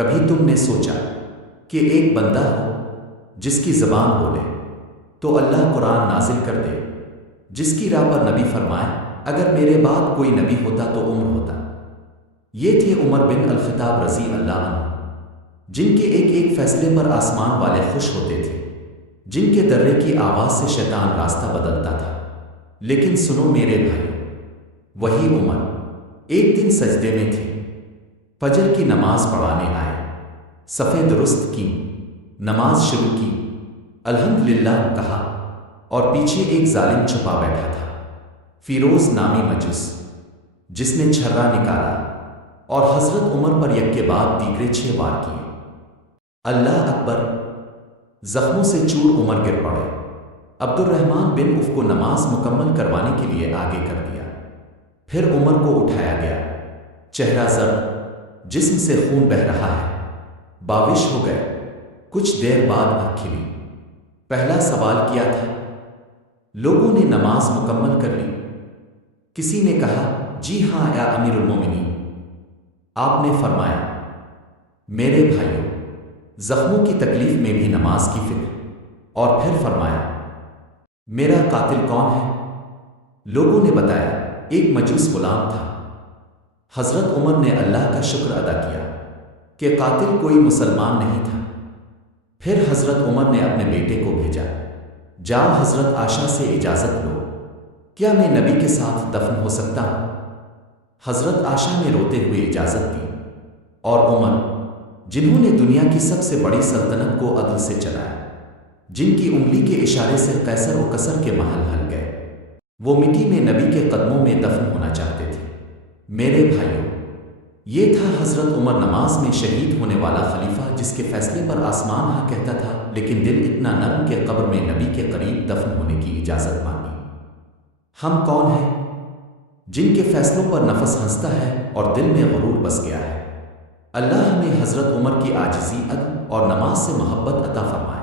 کبھی تم نے سوچا کہ ایک بندہ ہو جس کی زبان بولے تو اللہ قرآن نازل کر دے، جس کی راہ پر نبی فرمائے اگر میرے بعد کوئی نبی ہوتا تو عمر ہوتا؟ یہ تھے عمر بن الخطاب رضی اللہ عنہ، جن کے ایک ایک فیصلے پر آسمان والے خوش ہوتے تھے، جن کے درے کی آواز سے شیطان راستہ بدلتا تھا۔ لیکن سنو میرے بھائی، وہی عمر ایک دن سجدے میں تھی، فجر کی نماز پڑھانے آئے، صفیں درست کی، نماز شروع کی، الحمدللہ کہا، اور پیچھے ایک ظالم چھپا بیٹھا تھا، فیروز نامی مجوس، جس نے چھرا نکالا اور حضرت عمر پر یک کے بعد دیگرے 6 وار کیے۔ اللہ اکبر! زخموں سے چور عمر گر پڑے۔ عبد الرحمن بن عوف کو نماز مکمل کروانے کے لیے آگے کر دیا۔ پھر عمر کو اٹھایا گیا، چہرہ زرد، جسم سے خون بہہ رہا ہے، باوش ہو گئے۔ کچھ دیر بعد آنکھ کھلی۔ پہلا سوال کیا تھا؟ لوگوں نے نماز مکمل کر لی۔ کسی نے کہا جی ہاں یا امیر المومنین۔ آپ نے فرمایا میرے بھائیوں، زخموں کی تکلیف میں بھی نماز کی فکر، اور پھر فرمایا میرا قاتل کون ہے؟ لوگوں نے بتایا ایک مجوس غلام تھا۔ حضرت عمر نے اللہ کا شکر ادا کیا کہ قاتل کوئی مسلمان نہیں تھا۔ پھر حضرت عمر نے اپنے بیٹے کو بھیجا، جاؤ حضرت عائشہ سے اجازت لو، کیا میں نبی کے ساتھ دفن ہو سکتا ہوں؟ حضرت عائشہ نے روتے ہوئے اجازت دی، اور عمر، جنہوں نے دنیا کی سب سے بڑی سلطنت کو عدل سے چلایا، جن کی انگلی کے اشارے سے قیصر و کسر کے محل ہل گئے، وہ مٹی میں نبی کے قدموں میں دفن ہونا چاہتے تھے۔ میرے بھائیوں، یہ تھا حضرت عمر، نماز میں شہید ہونے والا خلیفہ، جس کے فیصلے پر آسمان ہاں کہتا تھا، لیکن دل اتنا نرم کہ قبر میں نبی کے قریب دفن ہونے کی اجازت مانگی۔ ہم کون ہیں جن کے فیصلوں پر نفس ہنستا ہے اور دل میں غرور بس گیا ہے؟ اللہ ہمیں حضرت عمر کی عاجزی، عدل اور نماز سے محبت عطا فرمائے۔